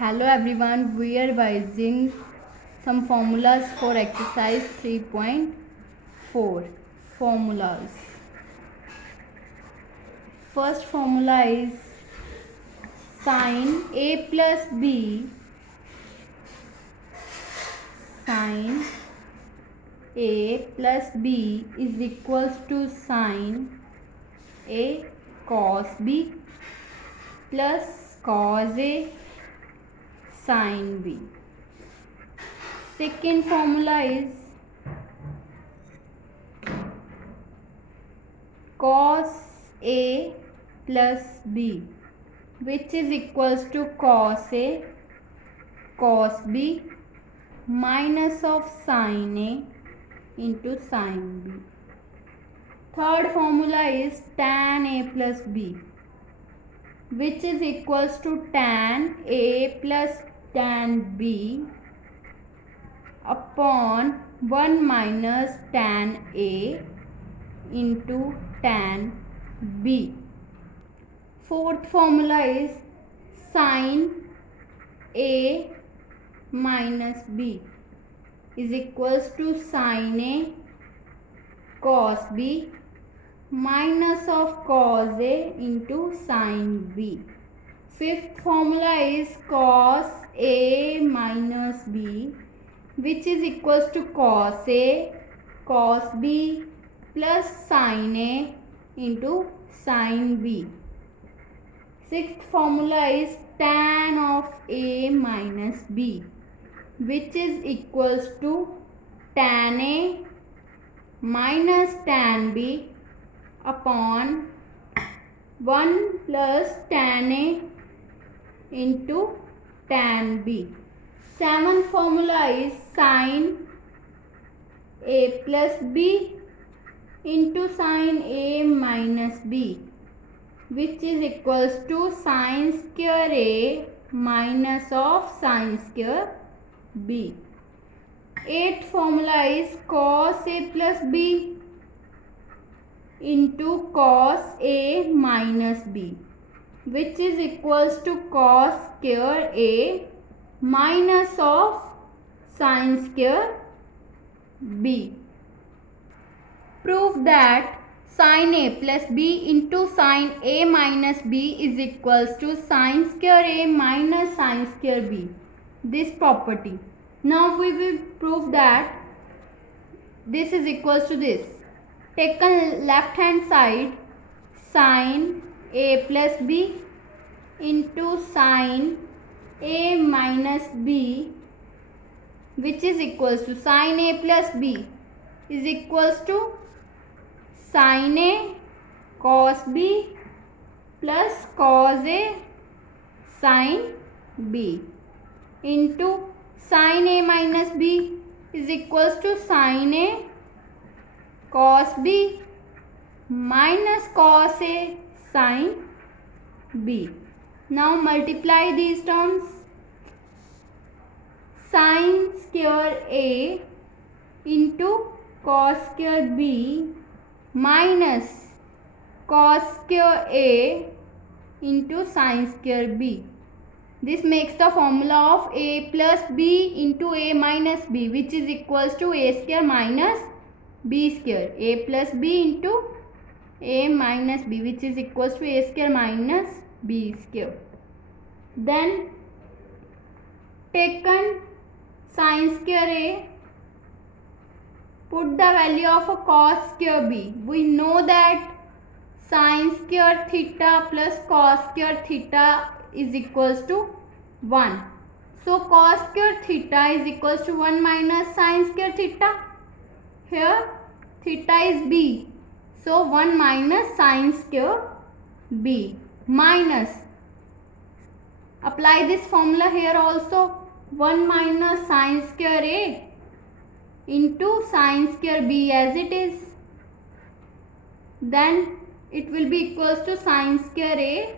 Hello everyone, we are revising some formulas for exercise 3.4. Formulas. First formula is sin A plus B. Sin A plus B is equals to sin A cos B plus cos A sin B. Second formula is cos A plus B, which is equals to cos A cos B minus of sin A into sin B. Third formula is tan A plus B, which is equals to tan A plus tan B upon 1 minus tan A into tan B. Fourth formula is sin A minus B is equals to sin A cos B minus of cos A into sin B. Fifth formula is cos A minus B, which is equals to cos A cos B plus sin A into sin B. Sixth formula is tan of A minus B, which is equals to tan A minus tan B upon 1 plus tan A into tan B. Seventh formula is sin A plus B into sin A minus B, which is equals to sin square A minus of sin square B. Eighth formula is cos A plus B into cos A minus B, which is equals to cos square A minus of sin square B. Prove that sin A plus B into sin A minus B is equals to sin square A minus sin square B. This property. Now we will prove that this is equals to this. Take a left hand side, sin A plus B into sin A minus B, which is equals to sin A plus B is equals to sin A cos B plus cos A sin B into sin A minus B is equals to sin A cos B minus cos A sin B. Now multiply these terms. Sin square A into cos square B minus cos square A into sin square B. This makes the formula of A plus B into A minus B, which is equals to A square minus B square. A plus B into A minus B, which is equals to A square minus B square. Then taken sin square A, put the value of a cos square B. We know that sin square theta plus cos square theta is equals to 1. So cos square theta is equals to 1 minus sin square theta. Here theta is B. So 1 minus sin square B minus, apply this formula here also, 1 minus sin square A into sin square B as it is. Then it will be equals to sin square A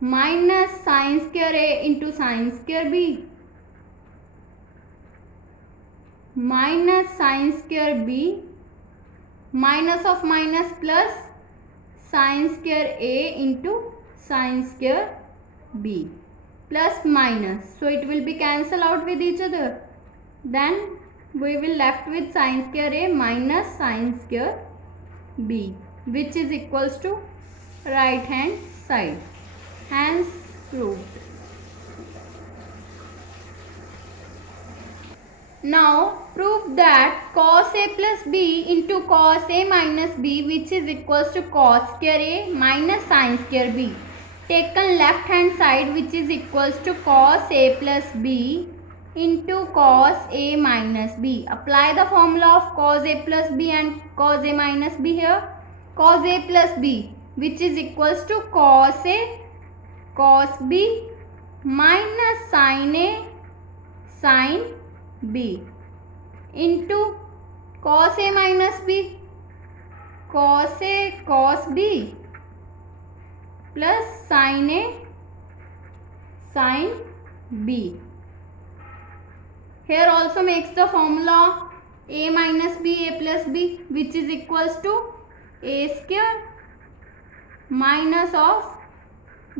minus sin square A into sin square B minus sin square B minus of minus plus sin square A into sine square b plus minus. So it will be cancelled out with each other. Then we will left with sine square a minus sine square b, which is equals to right hand side. Hence proved. Now prove that cos a plus b into cos a minus b, which is equals to cos square a minus sine square b, taken left hand side, which is equals to cos a plus b into cos a minus b. Apply the formula of cos a plus b and cos a minus b here. Cos a plus b, which is equals to cos a cos b minus sin a sin b into cos a minus b, cos a cos b plus sin a sin b. Here also makes the formula a minus b a plus b, which is equals to a square minus of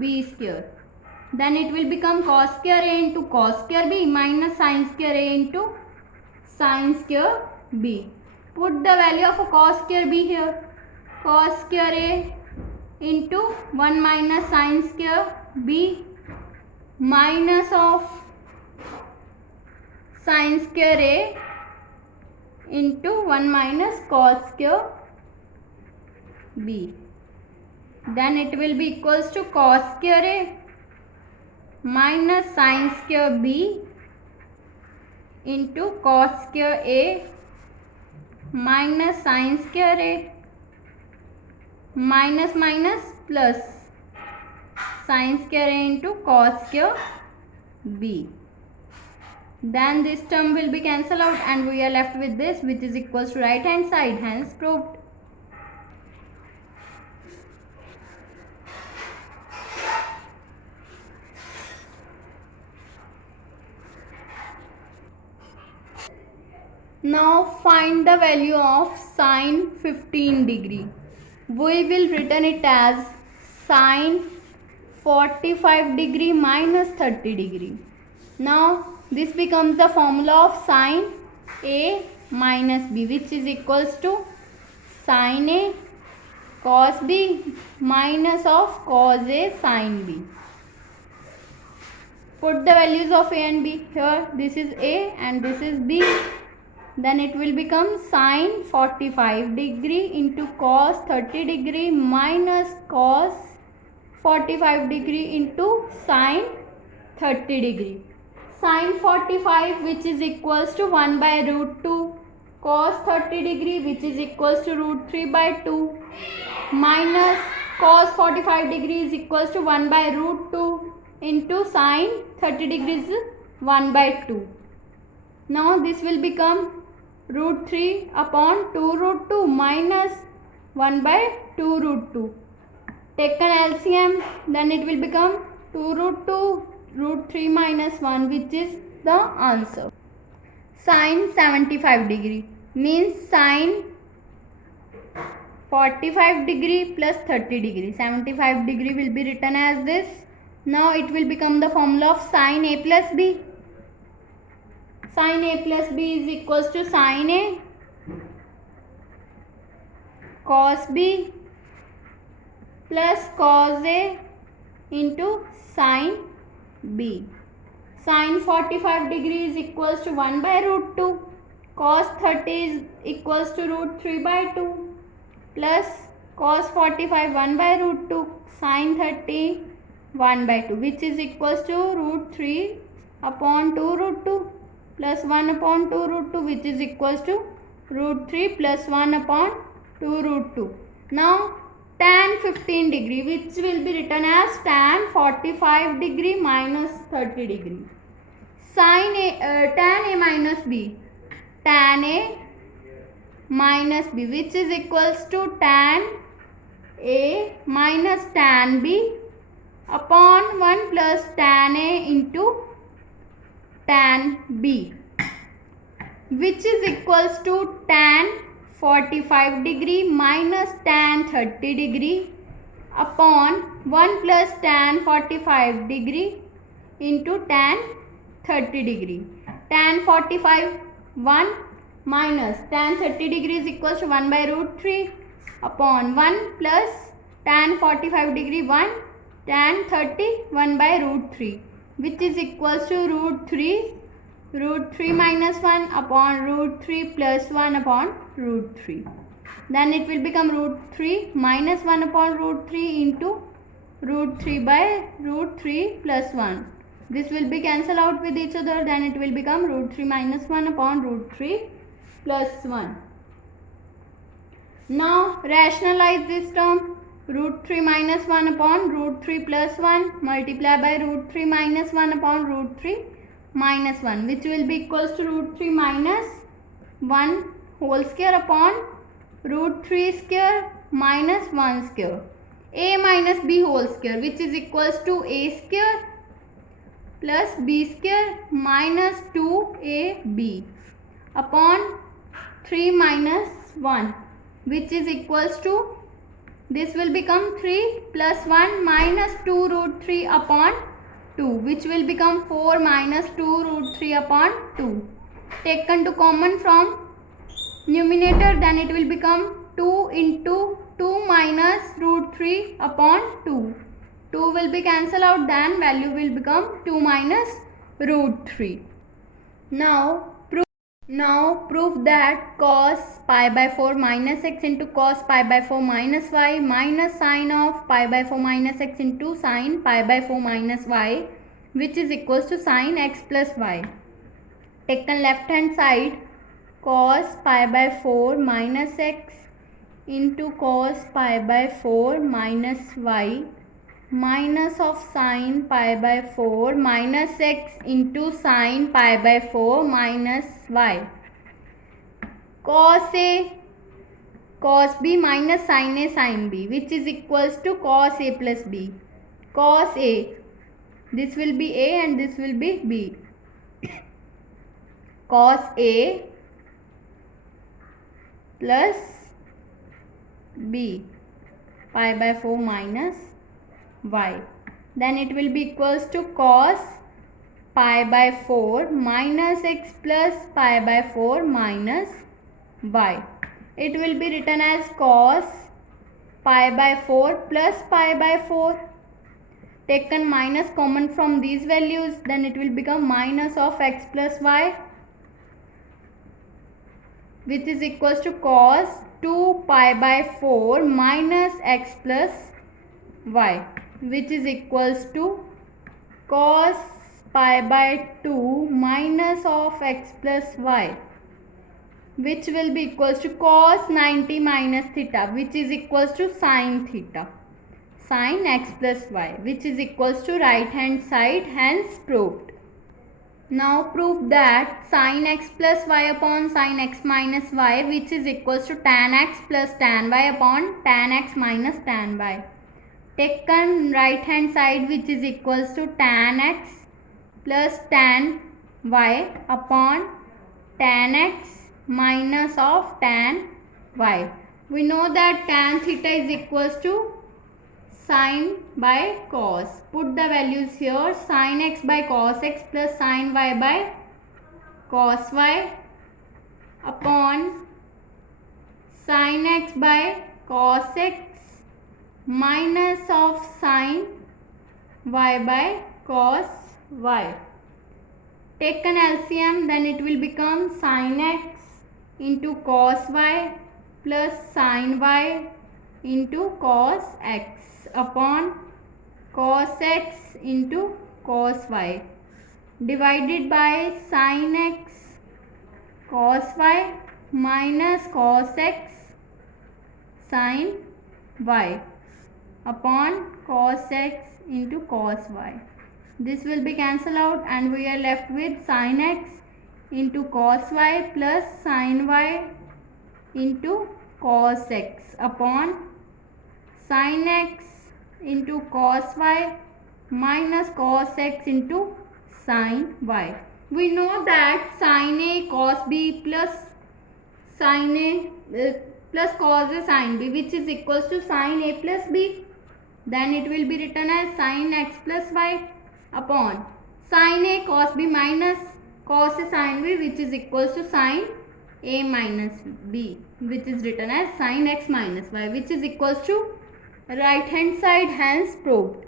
b square. Then it will become cos square a into cos square b minus sin square a into sin square b. Put the value of a cos square b here. Cos square a into 1 minus sin square b minus of sin square a into 1 minus cos square b. Then it will be equals to cos square a minus sin square b into cos square a minus sin square a, minus minus plus sin square a into cos square b. Then this term will be cancelled out and we are left with this, which is equals to right hand side. Hence proved. Now find the value of sine 15 degree. We will written it as sine 45 degree minus 30 degree. Now this becomes the formula of sine a minus b, which is equals to sine a cos b minus of cos a sin b. Put the values of a and b here. This is a and this is b. Then it will become sine 45 degree into cos 30 degree minus cos 45 degree into sine 30 degree. Sine 45, which is equals to 1 by root 2, cos 30 degree, which is equals to root 3 by 2, minus cos 45 degree is equals to 1 by root 2 into sine 30 degrees 1 by 2. Now this will become root 3 upon 2 root 2 minus 1 by 2 root 2. Taken LCM, then it will become 2 root 2 root 3 minus 1, which is the answer. Sine 75 degree means sine 45 degree plus 30 degree. 75 degree will be written as this. Now it will become the formula of sine a plus b. Sin a plus b is equals to sin a cos b plus cos a into sin b. Sin 45 degree is equals to 1 by root 2. Cos 30 is equals to root 3 by 2 plus cos 45 1 by root 2 sin 30 1 by 2, which is equals to root 3 upon 2 root 2 plus 1 upon 2 root 2, which is equals to root 3 plus 1 upon 2 root 2. Now tan 15 degree, which will be written as tan 45 degree minus 30 degree. Sin a, tan a minus b, tan a minus b, which is equals to tan a minus tan b upon 1 plus tan a into tan b, which is equals to tan 45 degree minus tan 30 degree upon 1 plus tan 45 degree into tan 30 degree. Tan 45 1 minus tan 30 degree is equals to 1 by root 3 upon 1 plus tan 45 degree 1 tan 30 1 by root 3, which is equals to root 3 minus 1 upon root 3 plus 1 upon root 3. Then it will become root 3 minus 1 upon root 3 into root 3 by root 3 plus 1. This will be cancelled out with each other. Then it will become root 3 minus 1 upon root 3 plus 1. Now rationalize this term. Root 3 minus 1 upon root 3 plus 1 multiply by root 3 minus 1 upon root 3 minus 1, which will be equals to root 3 minus 1 whole square upon root 3 square minus 1 square. A minus b whole square, which is equals to a square plus b square minus 2ab upon 3 minus 1, which is equals to, this will become 3 plus 1 minus 2 root 3 upon 2, which will become 4 minus 2 root 3 upon 2. Taken to common from numerator, then it will become 2 into 2 minus root 3 upon 2. 2 will be cancelled out, then value will become 2 minus root 3. Now prove that cos pi by 4 minus x into cos pi by 4 minus y minus sine of pi by 4 minus x into sine pi by 4 minus y, which is equals to sine x plus y. Taken left hand side, cos pi by 4 minus x into cos pi by 4 minus y minus of sine pi by 4 minus x into sine pi by 4 minus y. Cos A cos b minus sin A sin b, which is equals to cos A plus b. Cos A, this will be A and this will be b. Cos A plus b pi by 4 minus y. Then it will be equals to cos pi by 4 minus x plus pi by 4 minus y. It will be written as cos pi by 4 plus pi by 4. Taken minus common from these values, then it will become minus of x plus y, which is equals to cos 2 pi by 4 minus x plus y, which is equals to cos pi by 2 minus of x plus y, which will be equals to cos 90 minus theta, which is equals to sin theta, sin x plus y, which is equals to right hand side, hence proved. Now prove that sin x plus y upon sin x minus y, which is equals to tan x plus tan y upon tan x minus tan y. Taken right hand side, which is equals to tan x plus tan y upon tan x minus of tan y. We know that tan theta is equals to sin by cos. Put the values here. Sin x by cos x plus sin y by cos y upon sin x by cos x minus of sin y by cos y. Taken LCM, then it will become sin x into cos y plus sin y into cos x upon cos x into cos y divided by sin x cos y minus cos x sin y upon cos x into cos y. This will be cancelled out and we are left with sin x into cos y plus sin y into cos x upon sin x into cos y minus cos x into sin y. We know that sin A cos B plus sin A plus cos A sin B, which is equals to sin A plus B. then it will be written as sin x plus y upon sin a cos b minus cos a sin b, which is equals to sin a minus b, which is written as sin x minus y, which is equals to right hand side, hence proved.